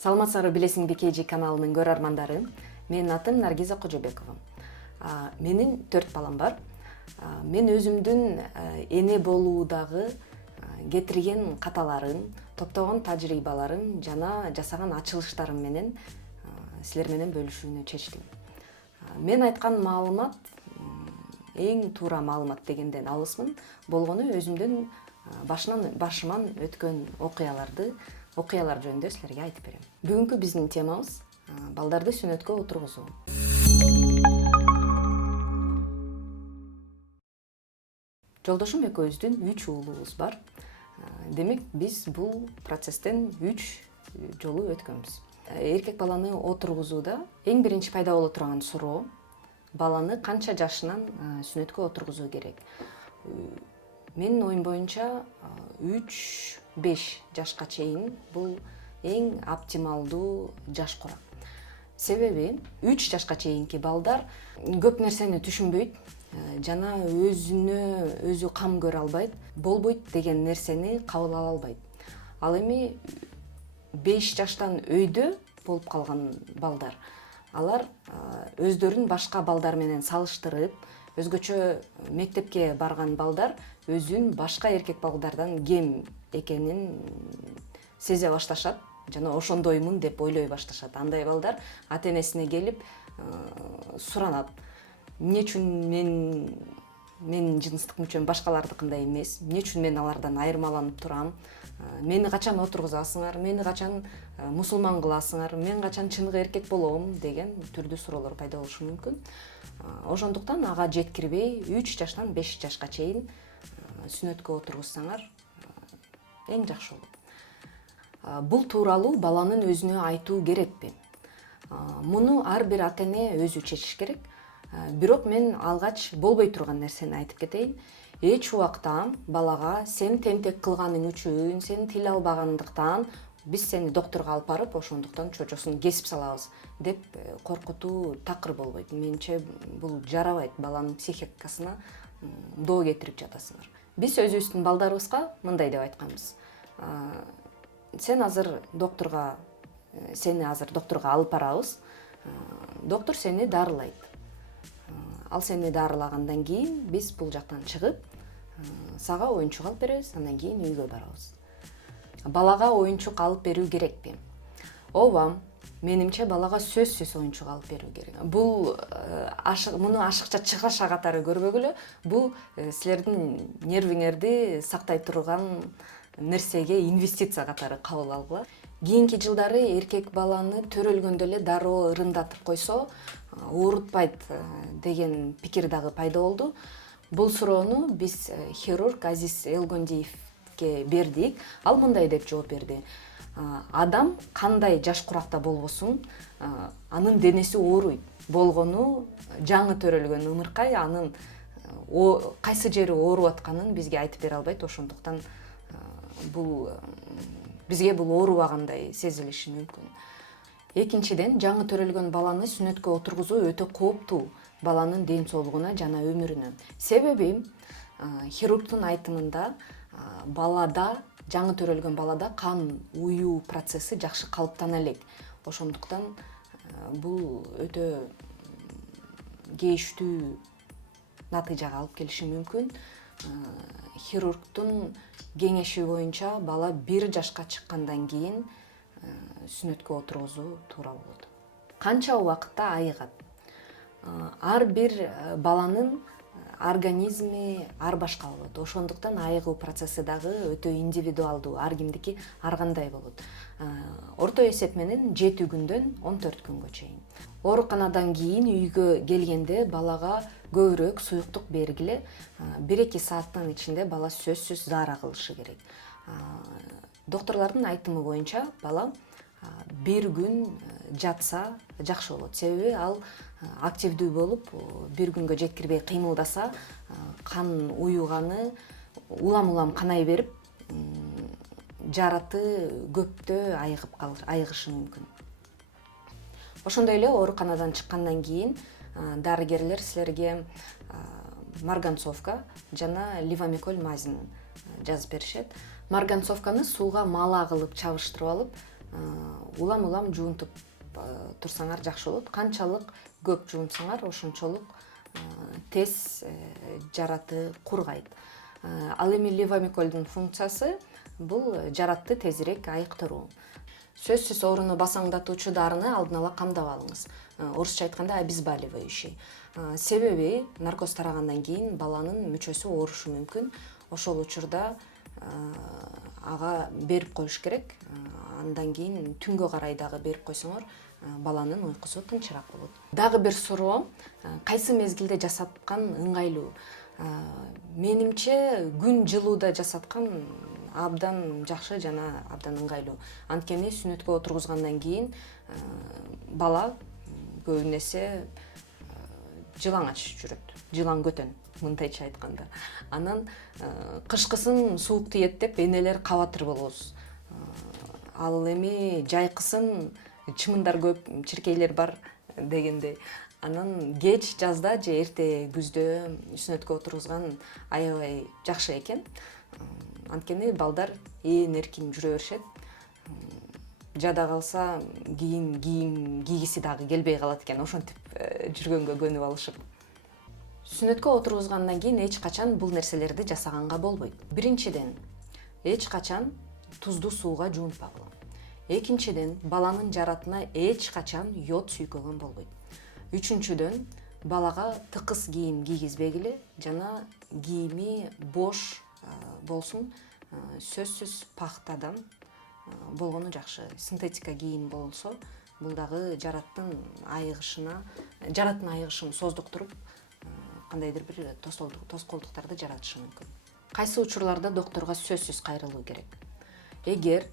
Саламатсыздарбы Билесиңби KG каналынын көрөрмандары. Менин атым Наргиза Кожобекова. Менин 4 балам бар. Мен өзүмдүн эне болуудагы кетирген каталарым, топтогон тажрыйбаларым жана жасаган ачылыштарым менен силер менен бөлүшүүнү чечтим. Мен айткан маалымат эң туура маалымат дегенден алысмын. Болгону өзүмдүн башыман өткөн окуялар жөнүндө силерге айтып берем. Бүгүнкү биздин темабыз балдарды сүнөткө отургузуу. Жолдошум экөөбүздүн 3 уулубуз бар. Демек биз бул процесстен 3 жолу өткөнбүз. Эркек баланы отургузууда эң биринчи пайда боло турган суроо баланы канча жашынан сүнөткө отургузуу керек? Менин оюм боюнча 3-5 жашка чейин бул эң оптималдуу жаш курам. Себеби 3 жашка чейинки балдар көп нерсени түшүнбөйт жана өзү кам көрө албайт, болбойт деген нерсени кабыл ала албайт. Ал эми 5 жаштан өйдө болуп калган балдар, алар өздөрүн башка балдар менен салыштырып, өзгөчө мектепке барган балдар өзүн башка эркек балдардан кем экенин сезе башташат жана ошондоймун деп ойлой башташат. Андай балдар ата-энесине келип суранат: эмне үчүн менин жыныстык мүчөм башкалардыкындай эмес, эмне үчүн мен алардан айырмаланып турам, мени качан отургузасыңар, мени качан мусулман кыласыңар, мен качан чыныгы эркек болом деген түрдүү суроолор пайда болушу мүмкүн. Ошондуктан ага жеткирбей 3 жаштан 5 жашка чейин сүнөткө отургузсаңар эң жакшы болот. Бул тууралуу баланын өзүнө айтуу керекпи? Муну ар бир ата-эне өзү чечиш керек. Бирок мен алгач болбой турган нерсени айтып кетейин. Эч убакта балага сен тентек кылганың үчүн, сен тил албагандыктан биз сени доктурга алып барып, ошондуктан чочосун кесип салабыз деп коркутуу такыр болбойт. Менимче бул жарабайт, баланын психикасына доо кетирип жатасыңар. Биз өзүбүздүн балдарыбызга мындай деп айтканбыз: сени азыр доктурга алып барабыз. Доктур сени дарылайт. Ал сени дарылагандан кийин биз бул жактан чыгып, сага оюнчук алып беребиз, андан кийин үйгө барабыз. Балага оюнчук алып берүү керекпи? Ооба, менимче балага сөзсүз оюнчук алып берүү керек. Бул муну ашыкча чыгаша катары көрбөгүлө, бул силердин нервиңерди сактай турган нерсеге инвестиция катары кабыл алгыла. Кийинки жылдары эркек баланы төрөлгөндө эле дароо ырымдатып койсо оорутпайт деген пикир дагы пайда болду. Бул суроону биз хирург Азиз Элгондиевке бердик. Ал мындай деп жооп берди: адам кандай жаш куракта болбосун, анын денеси ооруйт. Болгону жаңы төрөлгөн ымыркай анын кайсы жери ооруп атканын бизге айтып бере албайт. Ошондуктан бизге бул оорубагандай сезилиши мүмкүн. Экинчиден, жаңы төрөлгөн баланы сүнөткө отургузуу өтө кооптуу баланын ден соолугуна жана өмүрүнө. Себеби хирургдун айтымында жаңы төрөлгөн балада кан уюу процесси жакшы калыптана элек. Ошондуктан бул өтө кейиштүү натыйжага алып келиши мүмкүн. Хирургдун кеңеши боюнча бала 1 жашка чыккандан кийин сүнөткө отургузуу туура болот. Канча убакытта айыгат? Ар бир баланын организми ар башка болот. Ошондуктан айыгуу процесси дагы өтө индивидуалдуу, ар кимдики ар кандай болот. Орто эсеп менен 7 күндөн 14 күнгө чейин. Ооруканадан кийин үйгө келгенде балага көбүрөөк суюктук бергиле. 1-2 сааттын ичинде бала сөзсүз заара кылышы керек. Докторлордун айтымы боюнча бала 1 күн жатса жакшы болот. Себеби ал активдүү болуп, 1 күнгө жеткирбей кыймылдаса, кан уюганы улам канай берип, жараты көптө айыгышы мүмкүн. Ошондой эле ооруканадан чыккандан кийин дарыгерлер силерге марганцовка жана ливамиколь мазин жазып беришет. Марганцовканы сууга мала кылып чабыштырып алып, улам жуунтуп турсаңар жакшы болот. Канчалык көп жуунсаңар, ошончолук тез жараты кургайт. Ал эми левомикольдун функциясы бул жаратты тезирээк айыктыруу. Сөзсүз ооруну басаңдатуучу дарыны алдын ала камдап алыңыз. Орусча айтканда обезболивающий. Себеби наркоз тарагандан кийин баланын мүчөсү оорушу мүмкүн. Ошол учурда ага берип коюш керек. Андан кийин түнгө карай дагы берип койсоңор, баланын уйкусу тынчыраак болот. Дагы бир суроо, кайсы мезгилде жасаткан ыңгайлуу? Менимче күн жылууда жасаткан абдан жакшы жана абдан ыңгайлуу. Анткени сүнөткө отургузгандан кийин бала көбүн эсе жылаңач жүрөт, жылаң көтөн, мындайча айтканда. Анан кышкысын суук тиет деп энелер кабатыр болобуз. Ал эми жайкысын чымындар көп, чиркейлер бар дегендей. Анан кеч жазда же эрте күздө сүнөткө отургузган аябай жакшы экен. Анткени балдар эркин жүрө беришет. Жада калса кийин кийим кийгиси дагы келбей калат экен, ошентип жүргөнгө көнүп алышып. Сүнөткө отургузгандан кийин эч качан бул нерселерди жасаганга болбойт. Биринчиден, эч качан туздуу сууга жуунтпагыла. Экинчиден, баланын жаратына эч качан йод сүйкөгөн болбойт. Үчүнчүдөн, балага тыкыз кийим кийгизбегиле жана кийими бош болсун, сөзсүз пахтадан болгону жакшы. Синтетика кийим болсо, бул дагы жараттын айыгышын создуктуруп, кандайдыр бир тоскоолдуктарды жаратышы мүмкүн. Кайсы учурларда докторго сөзсүз кайрылуу керек? Эгер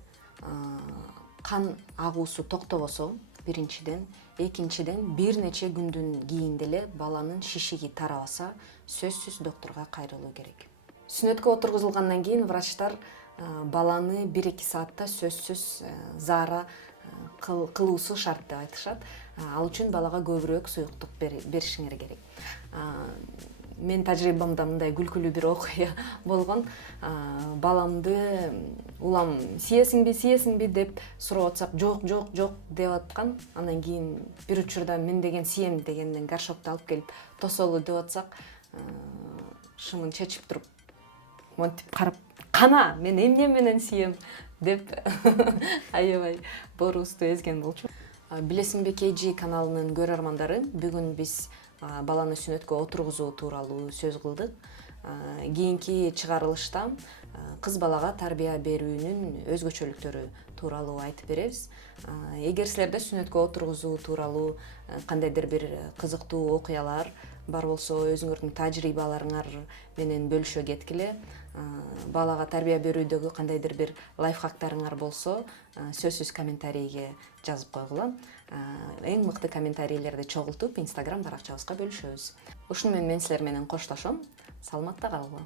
кан агуусу токтобосо, биринчиден, экинчиден бир нече күндүн кийин деле баланын шишиги тарабаса, сөзсүз докторго кайрылуу керек. Сүнөткө отургузулгандан кийин врачтар баланы 1-2 саатта сөзсүз заара кылуусу шарт деп айтышат. Ал үчүн балага көбүрөөк суюктук беришиңер керек. Мен тажрыйбамда мындай күлкүлүү бир окуя болгон. Баламды улам сиесиңби деп сурап атсак, жок деп аткан. Андан кийин бир учурда мен деген сием дегенден горшокту алып келип тосолу деп атсак, шымын чечип туруп, монтип карап, кана, мен эмне менен сием деп аябай боорубузду эзген болчу. Билесиңби KG каналынын көрөрмандары, бүгүн биз баланы сүнөткө отургузуу тууралуу сөз кылдык. Кийинки чыгарылышта кыз балага тарбия берүүнүн өзгөчөлүктөрү тууралуу айтып беребиз. Эгер силерде сүнөткө отургузуу тууралуу кандайдыр бир кызыктуу окуялар бар болсо, өзүңөрдүн тажрыйбаларыңар менен бөлүшө кеткиле. Балага тарбия берүүдөгү кандайдыр бир лайфхактарыңар болсо, сөзсүз комментарийге жазып койгула. Эң мыкты комментарийлерди чогултуп, Instagram баракчабызга бөлүшөбүз. Ушуну менен мен силер менен коштошом. Саламатта калгыла.